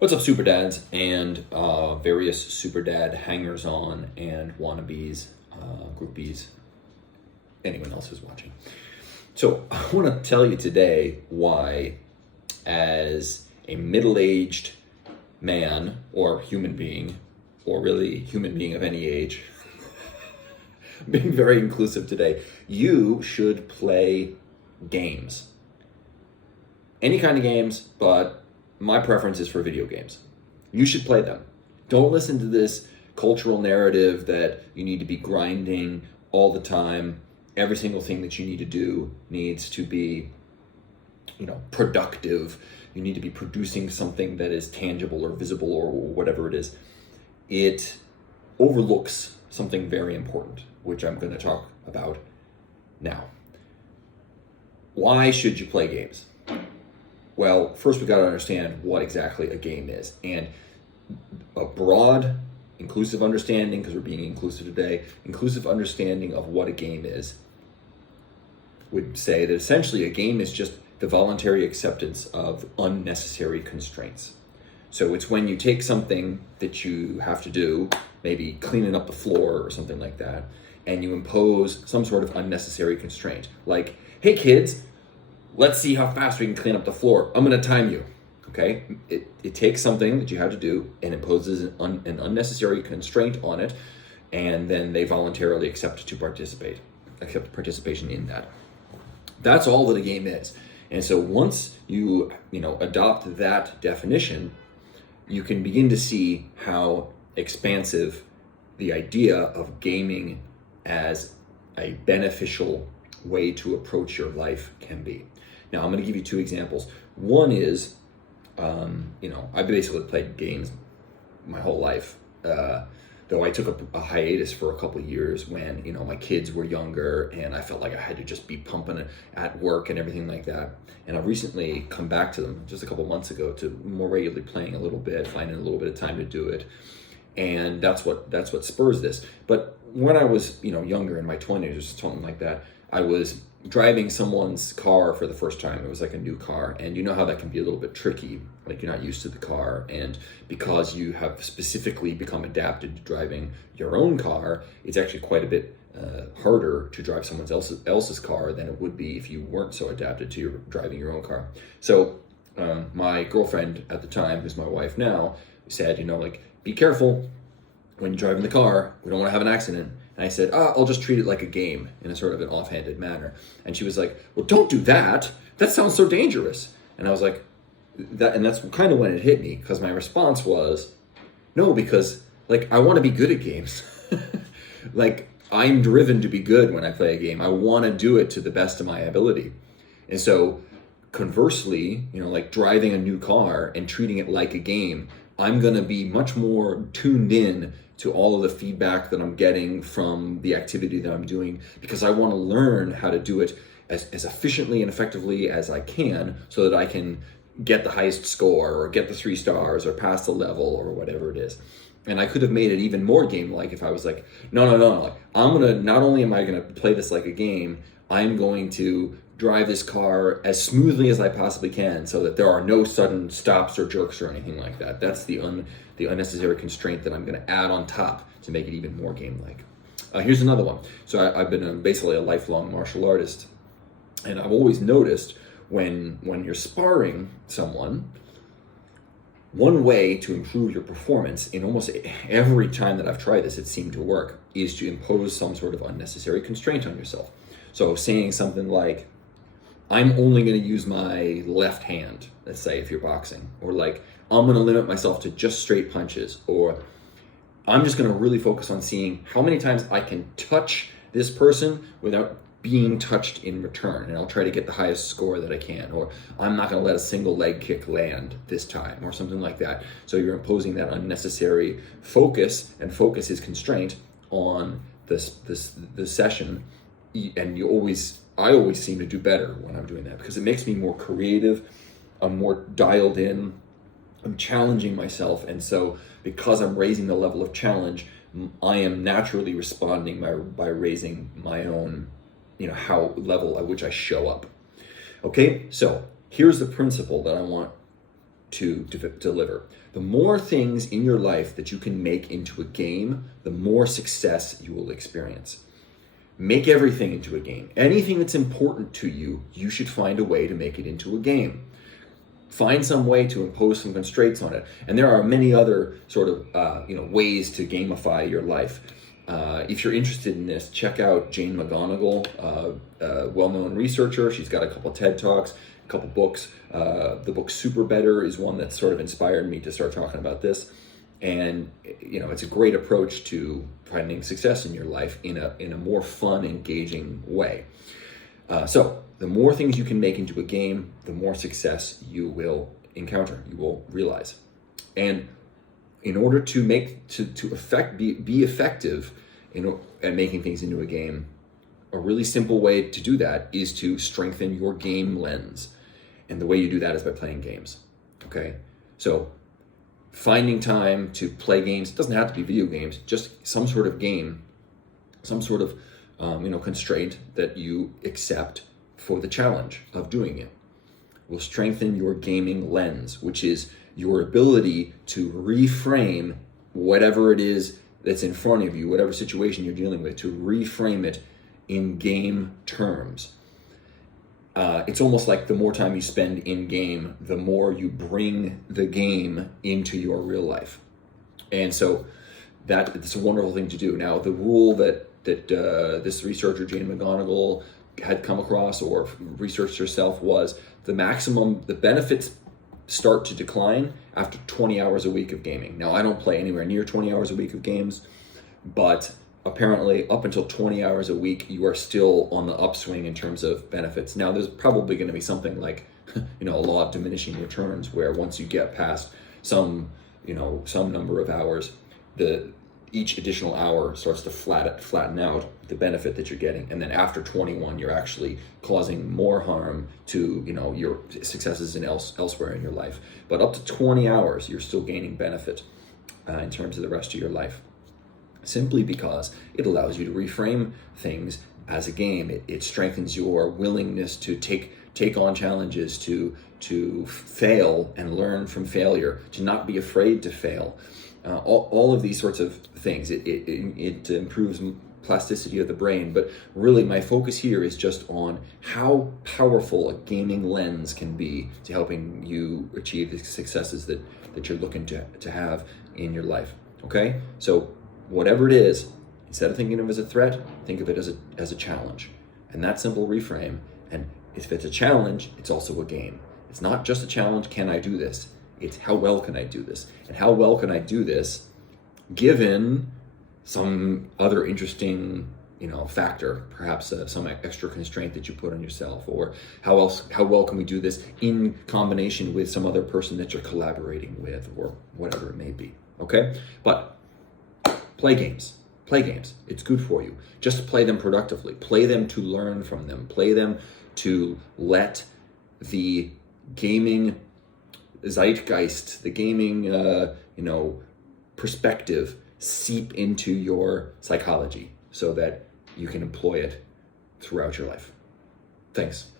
What's up, super dads and various super dad hangers on and wannabes, groupies, anyone else who's watching? So, I want to tell you today why, as a middle aged man or human being, or really human being of any age, being very inclusive today, you should play games. Any kind of games, but my preference is for video games. You should play them. Don't listen to this cultural narrative that you need to be grinding all the time. Every single thing that you need to do needs to be, productive. You need to be producing something that is tangible or visible or whatever it is. It overlooks something very important, which I'm going to talk about now. Why should you play games? Well, first we got to understand what exactly a game is. And a broad, inclusive understanding, because we're being inclusive today, inclusive understanding of what a game is would say that essentially a game is just the voluntary acceptance of unnecessary constraints. So it's when you take something that you have to do, maybe cleaning up the floor or something like that, and you impose some sort of unnecessary constraint. Like, hey kids, let's see how fast we can clean up the floor. I'm going to time you, okay? It takes something that you have to do and imposes an unnecessary constraint on it, and then they voluntarily accept participation in that. That's all that a game is. And so once you adopt that definition, you can begin to see how expansive the idea of gaming as a beneficial way to approach your life can be. Now, I'm going to give you two examples. One is, I basically played games my whole life, though I took a hiatus for a couple of years when, my kids were younger and I felt like I had to just be pumping it at work and everything like that. And I've recently come back to them just a couple months ago to more regularly playing a little bit, finding a little bit of time to do it. And that's what spurs this. But when I was, younger, in my 20s or something like that, I was driving someone's car for the first time. It was like a new car, and you know how that can be a little bit tricky. Like, you're not used to the car, and because you have specifically become adapted to driving your own car, it's actually quite a bit harder to drive someone else's car than it would be if you weren't so adapted to driving your own car. So my girlfriend at the time, who's my wife now, said, be careful when you're driving the car. We don't want to have an accident. And I said, I'll just treat it like a game in a sort of an offhanded manner. And she was like, well, don't do that. That sounds so dangerous. And I was like, that's kind of when it hit me, because my response was, no, because I want to be good at games. I'm driven to be good when I play a game. I want to do it to the best of my ability. And so conversely, driving a new car and treating it like a game, I'm going to be much more tuned in to all of the feedback that I'm getting from the activity that I'm doing, because I want to learn how to do it as efficiently and effectively as I can, so that I can get the highest score or get the 3 stars or pass the level or whatever it is. And I could have made it even more game-like if I was like, no, not only am I going to play this like a game, I'm going to drive this car as smoothly as I possibly can, so that there are no sudden stops or jerks or anything like that. That's the unnecessary constraint that I'm going to add on top to make it even more game-like. Here's another one. So I've been basically a lifelong martial artist, and I've always noticed when you're sparring someone, one way to improve your performance, in almost every time that I've tried this, it seemed to work, is to impose some sort of unnecessary constraint on yourself. So saying something like, I'm only going to use my left hand, let's say, if you're boxing, or I'm going to limit myself to just straight punches, or I'm just going to really focus on seeing how many times I can touch this person without being touched in return, and I'll try to get the highest score that I can, or I'm not going to let a single leg kick land this time, or something like that. So you're imposing that unnecessary focus, and focus is constraint on this session, and I always seem to do better when I'm doing that, because it makes me more creative, I'm more dialed in, I'm challenging myself, and so because I'm raising the level of challenge, I am naturally responding by raising my own, how level at which I show up. Okay, so here's the principle that I want to deliver. The more things in your life that you can make into a game, the more success you will experience. Make everything into a game. Anything that's important to you, you should find a way to make it into a game. Find some way to impose some constraints on it. And there are many other sort of ways to gamify your life. If you're interested in this, check out Jane McGonigal, a well-known researcher. She's got a couple TED Talks, a couple books. The book Super Better is one that sort of inspired me to start talking about this. And it's a great approach to finding success in your life in a more fun, engaging way. So the more things you can make into a game, the more success you will encounter, you will realize. And in order to be effective at making things into a game, a really simple way to do that is to strengthen your game lens. And the way you do that is by playing games. Okay? So finding time to play games, it doesn't have to be video games, just some sort of game, some sort of constraint that you accept for the challenge of doing it will strengthen your gaming lens, which is your ability to reframe whatever it is that's in front of you, whatever situation you're dealing with, to reframe it in game terms. It's almost like the more time you spend in game, the more you bring the game into your real life. And so it's a wonderful thing to do. Now, the rule that this researcher, Jane McGonigal, had come across or researched herself was the benefits start to decline after 20 hours a week of gaming. Now, I don't play anywhere near 20 hours a week of games, but apparently up until 20 hours a week, you are still on the upswing in terms of benefits. Now, there's probably going to be something like, a law of diminishing returns, where once you get past some number of hours, each additional hour starts to flatten out the benefit that you're getting. And then after 21, you're actually causing more harm to, your successes elsewhere in your life. But up to 20 hours, you're still gaining benefit in terms of the rest of your life. Simply because it allows you to reframe things as a game. It strengthens your willingness to take on challenges, to fail and learn from failure, to not be afraid to fail. All of these sorts of things. It improves plasticity of the brain, but really my focus here is just on how powerful a gaming lens can be to helping you achieve the successes that you're looking to have in your life. Okay? So whatever it is, instead of thinking of it as a threat, think of it as a challenge. And that simple reframe. And if it's a challenge, it's also a game. It's not just a challenge, can I do this? It's how well can I do this? And how well can I do this given some other interesting, factor, perhaps some extra constraint that you put on yourself, or how well can we do this in combination with some other person that you're collaborating with, or whatever it may be. Okay? But play games. It's good for you. Just play them productively. Play them to learn from them. Play them to let the gaming zeitgeist, the gaming, perspective seep into your psychology so that you can employ it throughout your life. Thanks.